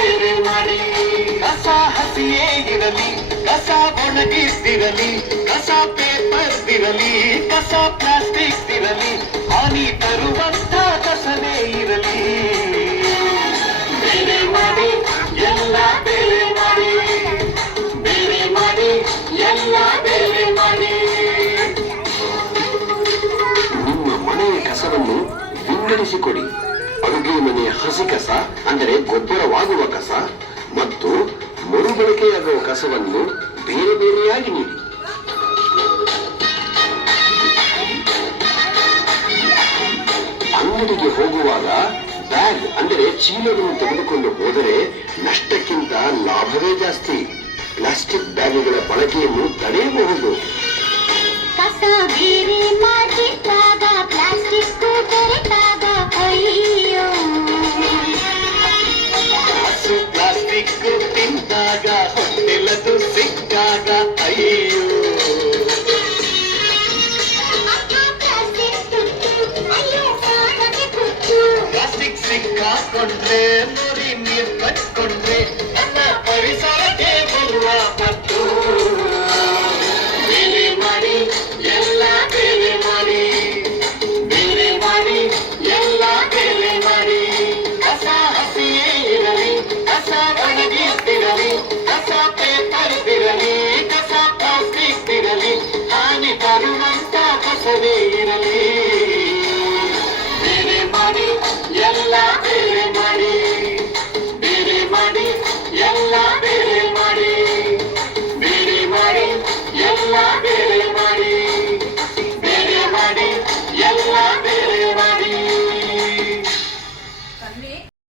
ಬೇರೆ ಮಾಡಿ. ಕಸ ಹಸಿಯೇ ಇರಲಿ, ಕಸ ಒಣಗಿಸಿರಲಿ, ಕಸ ಪೇಪರ್ ಇರಲಿ, ಕಸ ಪ್ಲಾಸ್ಟಿಕ್ ಇರಲಿ, ಹಾನಿ ತರುವಂತ ಕಸವೇ ಇರಲಿ. ಬೇರೆ ಮಾಡಿ ಎಲ್ಲ ಬೇರೆ ಮಾಡಿ, ಬೇರೆ ಮಾಡಿ ಎಲ್ಲ ಬೇರೆ ಮಾಡಿ. ನಿಮ್ಮ ಮನೆಯ ಕಸವನ್ನು ವಿಂಗಡಿಸಿಕೊಡಿ. ಅಡುಗೆ ಮನೆಯ ಹಸಿ ಕಸ ಅಂದರೆ ಗೊಬ್ಬರವಾಗುವ ಕಸ ಮತ್ತು ಮರುಬಳಕೆಯಾಗುವ ಕಸವನ್ನು ಬೇರೆ ಬೇರೆಯಾಗಿ ನೀಡಿ. ಅಂಗಡಿಗೆ ಹೋಗುವಾಗ ಬ್ಯಾಗ್ ಅಂದರೆ ಚೀಲವನ್ನು ತೆಗೆದುಕೊಂಡು ಹೋದರೆ ನಷ್ಟಕ್ಕಿಂತ ಲಾಭವೇ ಜಾಸ್ತಿ. ಪ್ಲಾಸ್ಟಿಕ್ ಬ್ಯಾಗುಗಳ ಬಳಕೆಯನ್ನು ತಡೆಯಬಹುದು. ಕಸ ಬೇರೆ ಮಾಡಿದಾಗ ಪ್ಲಾಸ್ಟಿಕ್ ಬೆರೆತಾಗ ಅಯ್ಯೋ, ಹಸು ಪ್ಲಾಸ್ಟಿಕ್ ತಿಂದಾಗ ಹೊಟ್ಟೆಲದು ಸಿಕ್ಕಾಗ ಅಯ್ಯೋ. ಪ್ಲಾಸ್ಟಿಕ್ ಸಿಕ್ಕಾಕೊಂಡ್ರೆ